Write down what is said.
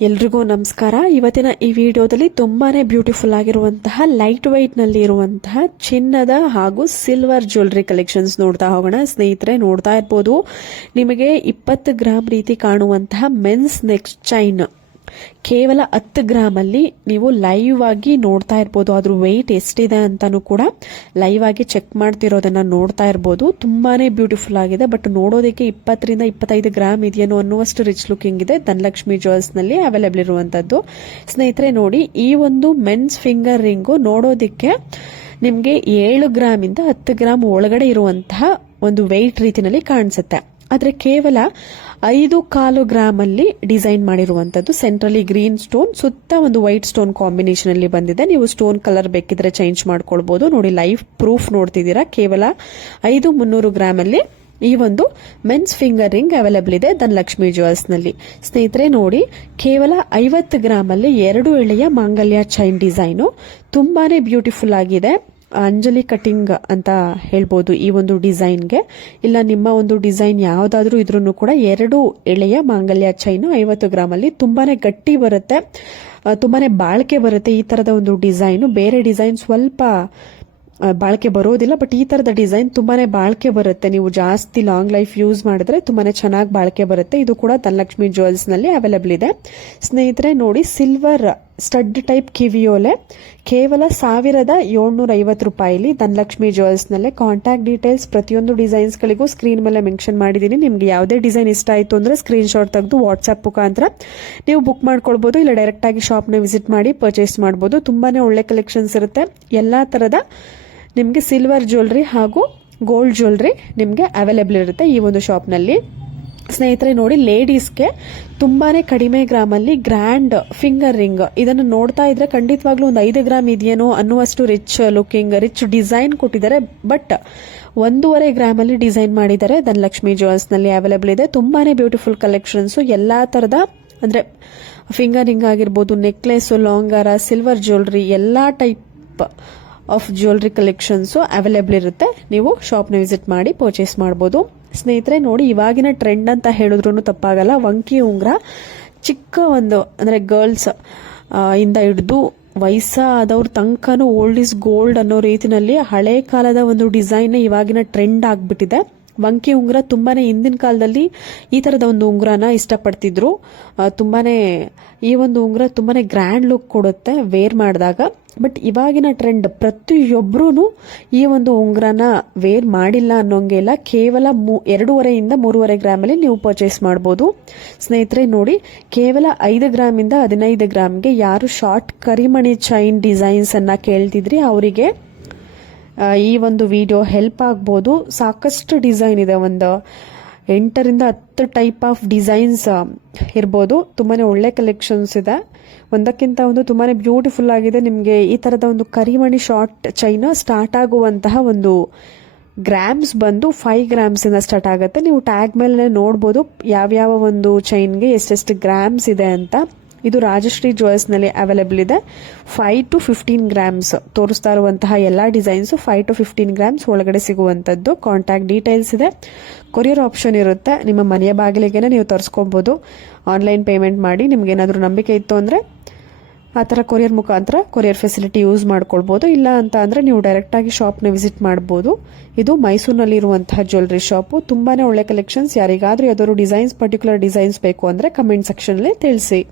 ಎಲ್ರಿಗೂ ನಮಸ್ಕಾರ. ಇವತ್ತಿನ ಈ ವಿಡಿಯೋದಲ್ಲಿ ತುಂಬಾನೇ ಬ್ಯೂಟಿಫುಲ್ ಆಗಿರುವಂತಹ ಲೈಟ್ ವೈಟ್ ನಲ್ಲಿ ಇರುವಂತಹ ಚಿನ್ನದ ಹಾಗೂ ಸಿಲ್ವರ್ ಜ್ಯುವೆಲರಿ ಕಲೆಕ್ಷನ್ಸ್ ನೋಡ್ತಾ ಹೋಗೋಣ. ಸ್ನೇಹಿತರೆ, ನೋಡ್ತಾ ಇರಬಹುದು ನಿಮಗೆ 20 ಗ್ರಾಮ್ ರೀತಿ ಕಾಣುವಂತಹ ಮೆನ್ಸ್ ನೆಕ್ ಚೈನ್ ಕೇವಲ 10 ಗ್ರಾಮ್ ಅಲ್ಲಿ ನೀವು ಲೈವ್ ಆಗಿ ನೋಡ್ತಾ ಇರಬಹುದು. ಅದ್ರ ವೆಯ್ಟ್ ಎಷ್ಟಿದೆ ಅಂತಾನು ಕೂಡ ಲೈವ್ ಆಗಿ ಚೆಕ್ ಮಾಡ್ತಿರೋದನ್ನ ನೋಡ್ತಾ ಇರಬಹುದು. ತುಂಬಾನೇ ಬ್ಯೂಟಿಫುಲ್ ಆಗಿದೆ. ಬಟ್ ನೋಡೋದಕ್ಕೆ 20 ರಿಂದ 25 ಗ್ರಾಮ್ ಇದೆಯೇನೋ ಅನ್ನುವಷ್ಟು ರಿಚ್ ಲುಕಿಂಗ್ ಇದೆ. ಧನಲಕ್ಷ್ಮಿ ಜ್ಯುವೆಲ್ಸ್ ನಲ್ಲಿ ಅವೈಲೇಬಲ್ ಇರುವಂತದ್ದು. ಸ್ನೇಹಿತರೆ ನೋಡಿ, ಈ ಒಂದು ಮೆನ್ಸ್ ಫಿಂಗರ್ ರಿಂಗು ನೋಡೋದಕ್ಕೆ ನಿಮ್ಗೆ 7 ಗ್ರಾಮ್ ಇಂದ 10 ಗ್ರಾಮ್ ಒಳಗಡೆ ಇರುವಂತಹ ಒಂದು ವೆಯ್ಟ್ ರೀತಿನಲ್ಲಿ ಕಾಣಿಸುತ್ತೆ. ಆದ್ರೆ ಕೇವಲ 5.25 ಗ್ರಾಮ್ ಅಲ್ಲಿ ಡಿಸೈನ್ ಮಾಡಿರುವಂತದ್ದು. ಸೆಂಟ್ರಲಿ ಗ್ರೀನ್ ಸ್ಟೋನ್, ಸುತ್ತ ಒಂದು ವೈಟ್ ಸ್ಟೋನ್ ಕಾಂಬಿನೇಷನ್ ಅಲ್ಲಿ ಬಂದಿದೆ. ನೀವು ಸ್ಟೋನ್ ಕಲರ್ ಬೇಕಿದ್ರೆ ಚೇಂಜ್ ಮಾಡ್ಕೊಳ್ಬಹುದು. ನೋಡಿ, ಲೈವ್ ಪ್ರೂಫ್ ನೋಡ್ತಿದ್ದೀರಾ. ಕೇವಲ 5,300 ಗ್ರಾಮ್ ಅಲ್ಲಿ ಈ ಒಂದು ಮೆನ್ಸ್ ಫಿಂಗರ್ ರಿಂಗ್ ಅವೈಲೇಬಲ್ ಇದೆ ಧನಲಕ್ಷ್ಮಿ ಜ್ಯುವೆಲ್ಸ್ ನಲ್ಲಿ. ಸ್ನೇಹಿತರೆ ನೋಡಿ, ಕೇವಲ 50 ಗ್ರಾಮ್ ಅಲ್ಲಿ 2 ಎಳೆಯ ಮಾಂಗಲ್ಯ ಚೈನ್ ಡಿಸೈನು ತುಂಬಾನೇ ಬ್ಯೂಟಿಫುಲ್ ಆಗಿದೆ. ಅಂಜಲಿ ಕಟಿಂಗ್ ಅಂತ ಹೇಳ್ಬೋದು ಈ ಒಂದು ಡಿಸೈನ್ಗೆ. ಇಲ್ಲ ನಿಮ್ಮ ಒಂದು ಡಿಸೈನ್ ಯಾವ್ದಾದ್ರೂ ಇದ್ರೂ ಕೂಡ 2 ಎಳೆಯ ಮಾಂಗಲ್ಯ ಚೈನು 50 ಗ್ರಾಮ್ ಅಲ್ಲಿ ತುಂಬಾನೇ ಗಟ್ಟಿ ಬರುತ್ತೆ, ತುಂಬಾನೇ ಬಾಳಿಕೆ ಬರುತ್ತೆ. ಈ ತರದ ಒಂದು ಡಿಸೈನು, ಬೇರೆ ಡಿಸೈನ್ ಸ್ವಲ್ಪ ಬಾಳಿಕೆ ಬರೋದಿಲ್ಲ, ಬಟ್ ಈ ತರದ ಡಿಸೈನ್ ತುಂಬಾನೇ ಬಾಳಿಕೆ ಬರುತ್ತೆ. ನೀವು ಜಾಸ್ತಿ ಲಾಂಗ್ ಲೈಫ್ ಯೂಸ್ ಮಾಡಿದ್ರೆ ತುಂಬಾನೇ ಚೆನ್ನಾಗಿ ಬಾಳಿಕೆ ಬರುತ್ತೆ. ಇದು ಕೂಡ ಧನಲಕ್ಷ್ಮಿ ಜ್ಯುವೆಲ್ಸ್ ನಲ್ಲಿ ಅವೈಲೇಬಲ್ ಇದೆ. ಸ್ನೇಹಿತರೆ ನೋಡಿ, ಸಿಲ್ವರ್ ಸ್ಟಡ್ ಟೈಪ್ ಕಿವಿಯೋಲೆ ಕೇವಲ 1,750 ರೂಪಾಯಿಲಿ ಧನಲಕ್ಷ್ಮಿ ಜ್ಯುವೆಲ್ಸ್ ನಲ್ಲಿ. ಕಾಂಟ್ಯಾಕ್ಟ್ ಡೀಟೇಲ್ಸ್ ಪ್ರತಿಯೊಂದು ಡಿಸೈನ್ಸ್ ಗಳಿಗೂ ಸ್ಕ್ರೀನ್ ಮೇಲೆ ಮೆನ್ಷನ್ ಮಾಡಿದೀನಿ. ನಿಮ್ಗೆ ಯಾವುದೇ ಡಿಸೈನ್ ಇಷ್ಟ ಆಯ್ತು ಅಂದ್ರೆ ಸ್ಕ್ರೀನ್ ಶಾಟ್ ತೆಗೆದು ವಾಟ್ಸ್ಆಪ್ ಮುಖಾಂತರ ನೀವು ಬುಕ್ ಮಾಡ್ಕೊಳ್ಬಹುದು. ಇಲ್ಲ ಡೈರೆಕ್ಟ್ ಆಗಿ ಶಾಪ್ ನ ವಿಸಿಟ್ ಮಾಡಿ ಪರ್ಚೇಸ್ ಮಾಡಬಹುದು. ತುಂಬಾನೇ ಒಳ್ಳೆ ಕಲೆಕ್ಷನ್ಸ್ ಇರುತ್ತೆ. ಎಲ್ಲಾ ತರದ ನಿಮ್ಗೆ ಸಿಲ್ವರ್ ಜ್ಯುವೆಲರಿ ಹಾಗೂ ಗೋಲ್ಡ್ ಜ್ಯುವೆಲರಿ ನಿಮ್ಗೆ ಅವೈಲೇಬಲ್ ಇರುತ್ತೆ ಈ ಒಂದು ಶಾಪ್ ನಲ್ಲಿ. ಸ್ನೇಹಿತರೆ ನೋಡಿ, ಲೇಡೀಸ್ಗೆ ತುಂಬಾನೇ ಕಡಿಮೆ ಗ್ರಾಮ್ ಅಲ್ಲಿ ಗ್ರ್ಯಾಂಡ್ ಫಿಂಗರ್ ರಿಂಗ್, ಇದನ್ನು ನೋಡ್ತಾ ಇದ್ರೆ ಖಂಡಿತವಾಗ್ಲೂ ಒಂದು 5 ಗ್ರಾಮ್ ಇದೆಯೇನೋ ಅನ್ನುವಷ್ಟು ರಿಚ್ ಲುಕಿಂಗ್, ರಿಚ್ ಡಿಸೈನ್ ಕೊಟ್ಟಿದ್ದಾರೆ. ಬಟ್ 1.5 ಗ್ರಾಮ್ ಅಲ್ಲಿ ಡಿಸೈನ್ ಮಾಡಿದ್ದಾರೆ. ಧನಲಕ್ಷ್ಮಿ ಜ್ಯುವೆಲ್ಸ್ ನಲ್ಲಿ ಅವೈಲೇಬಲ್ ಇದೆ. ತುಂಬಾನೇ ಬ್ಯೂಟಿಫುಲ್ ಕಲೆಕ್ಷನ್ಸ್. ಎಲ್ಲಾ ತರದ ಅಂದ್ರೆ ಫಿಂಗರ್ ರಿಂಗ್ ಆಗಿರ್ಬೋದು, ನೆಕ್ಲೆಸ್, ಲಾಂಗಾರ, ಸಿಲ್ವರ್ ಜ್ಯುವೆಲರಿ, ಎಲ್ಲಾ type of jewellery collections available ಇರುತ್ತೆ. ನೀವು ಶಾಪ್ ನ ವಿಸಿಟ್ ಮಾಡಿ ಪರ್ಚೇಸ್ ಮಾಡಬಹುದು. ಸ್ನೇಹಿತರೆ ನೋಡಿ, ಇವಾಗಿನ ಟ್ರೆಂಡ್ ಅಂತ ಹೇಳಿದ್ರು ತಪ್ಪಾಗಲ್ಲ. ವಂಕಿ ಉಂಗ್ರ ಚಿಕ್ಕ ಒಂದು ಅಂದ್ರೆ ಗರ್ಲ್ಸ್ ಇಂದ ಹಿಡಿದು ವಯಸ್ಸಾದವ್ರ ತನಕನೂ ಓಲ್ಡ್ ಇಸ್ ಗೋಲ್ಡ್ ಅನ್ನೋ ರೀತಿನಲ್ಲಿ ಹಳೆ ಕಾಲದ ಒಂದು ಡಿಸೈನ್ ಇವಾಗಿನ ಟ್ರೆಂಡ್ ಆಗ್ಬಿಟ್ಟಿದೆ. ವಂಕಿ ಉಂಗ್ರ ತುಂಬಾನೇ ಹಿಂದಿನ ಕಾಲದಲ್ಲಿ ಈ ತರದ ಒಂದು ಉಂಗ್ರನ ಇಷ್ಟಪಡ್ತಿದ್ರು. ತುಂಬಾನೇ ಈ ಒಂದು ಉಂಗ್ರ ತುಂಬಾನೇ ಗ್ರ್ಯಾಂಡ್ ಲುಕ್ ಕೊಡುತ್ತೆ ವೇರ್ ಮಾಡಿದಾಗ. ಬಟ್ ಇವಾಗಿನ ಟ್ರೆಂಡ್ ಪ್ರತಿಯೊಬ್ಬರೂ ಈ ಒಂದು ಉಂಗ್ರನ ವೇರ್ ಮಾಡಿಲ್ಲ ಅನ್ನೋಂಗೆ ಇಲ್ಲ. ಕೇವಲ 2.5 ಇಂದ 3.5 ಗ್ರಾಮ್ ಅಲ್ಲಿ ನೀವು ಪರ್ಚೇಸ್ ಮಾಡಬಹುದು. ಸ್ನೇಹಿತರೆ ನೋಡಿ, ಕೇವಲ 5 ಗ್ರಾಮ್ ಇಂದ 15 ಗ್ರಾಮ್ಗೆ ಯಾರು ಶಾರ್ಟ್ ಕರಿಮಣಿ ಚೈನ್ ಡಿಸೈನ್ಸ್ ಅನ್ನ ಕೇಳ್ತಿದ್ರಿ ಅವರಿಗೆ ಈ ಒಂದು ವಿಡಿಯೋ ಹೆಲ್ಪ್ ಆಗ್ಬೋದು. ಸಾಕಷ್ಟು ಡಿಸೈನ್ ಇದೆ, ಒಂದು 8 ರಿಂದ 10 ಟೈಪ್ ಆಫ್ ಡಿಸೈನ್ಸ್ ಇರ್ಬೋದು. ತುಂಬಾನೇ ಒಳ್ಳೆ ಕಲೆಕ್ಷನ್ಸ್ ಇದೆ. ಒಂದಕ್ಕಿಂತ ಒಂದು ತುಂಬಾನೇ ಬ್ಯೂಟಿಫುಲ್ ಆಗಿದೆ. ನಿಮಗೆ ಈ ತರದ ಒಂದು ಕರಿಮಣಿ ಶಾರ್ಟ್ ಚೈನ್ ಸ್ಟಾರ್ಟ್ ಆಗುವಂತಹ ಒಂದು ಗ್ರಾಮ್ಸ್ ಬಂದು 5 ಗ್ರಾಮ್ಸ್ ಇಂದ ಸ್ಟಾರ್ಟ್ ಆಗುತ್ತೆ. ನೀವು ಟ್ಯಾಗ್ ಮೇಲೆ ನೋಡಬಹುದು ಯಾವ್ಯಾವ ಒಂದು ಚೈನ್ಗೆ ಎಷ್ಟೆಷ್ಟು ಗ್ರಾಮ್ಸ್ ಇದೆ ಅಂತ. ಇದು ರಾಜಶ್ರೀ ಜ್ಯುವೆಲ್ಸ್ ನಲ್ಲಿ ಅವೈಲೇಬಲ್ ಇದೆ. 5 to 15 ಗ್ರಾಮ್ಸ್ ತೋರಿಸ್ತಾ ಇರುವಂತಹ ಎಲ್ಲಾ ಡಿಸೈನ್ಸ್ 5 to 15 ಗ್ರಾಮ್ಸ್ ಒಳಗಡೆ ಸಿಗುವಂತದ್ದು. ಕಾಂಟ್ಯಾಕ್ಟ್ ಡೀಟೇಲ್ಸ್ ಇದೆ. ಕೊರಿಯರ್ ಆಪ್ಷನ್ ಇರುತ್ತೆ. ನಿಮ್ಮ ಮನೆಯ ಬಾಗಿಲಿಗೆನೆ ನೀವು ತರಿಸ್ಕೊಬಹುದು. ಆನ್ಲೈನ್ ಪೇಮೆಂಟ್ ಮಾಡಿ ನಿಮ್ಗೆ ಏನಾದರೂ ನಂಬಿಕೆ ಇತ್ತು ಅಂದ್ರೆ ಆ ಥರ ಕೊರಿಯರ್ ಮುಖಾಂತರ ಕೊರಿಯರ್ ಫೆಸಿಲಿಟಿ ಯೂಸ್ ಮಾಡ್ಕೊಳ್ಬಹುದು. ಇಲ್ಲ ಅಂತ ಅಂದ್ರೆ ನೀವು ಡೈರೆಕ್ಟ್ ಆಗಿ ಶಾಪ್ ನ ವಿಸಿಟ್ ಮಾಡಬಹುದು. ಇದು ಮೈಸೂರಿನಲ್ಲಿ ಇರುವಂತಹ ಜ್ಯುವೆಲರಿ ಶಾಪ್. ತುಂಬಾನೇ ಒಳ್ಳೆ ಕಲೆಕ್ಷನ್ಸ್. ಯಾರಿಗಾದ್ರೂ ಯಾವ್ದಾದ್ರು ಡಿಸೈನ್ಸ್, ಪರ್ಟಿಕ್ಯುಲರ್ ಡಿಸೈನ್ಸ್ ಬೇಕು ಅಂದ್ರೆ ಕಮೆಂಟ್ ಸೆಕ್ಷನ್ ಅಲ್ಲಿ ತಿಳಿಸಿ.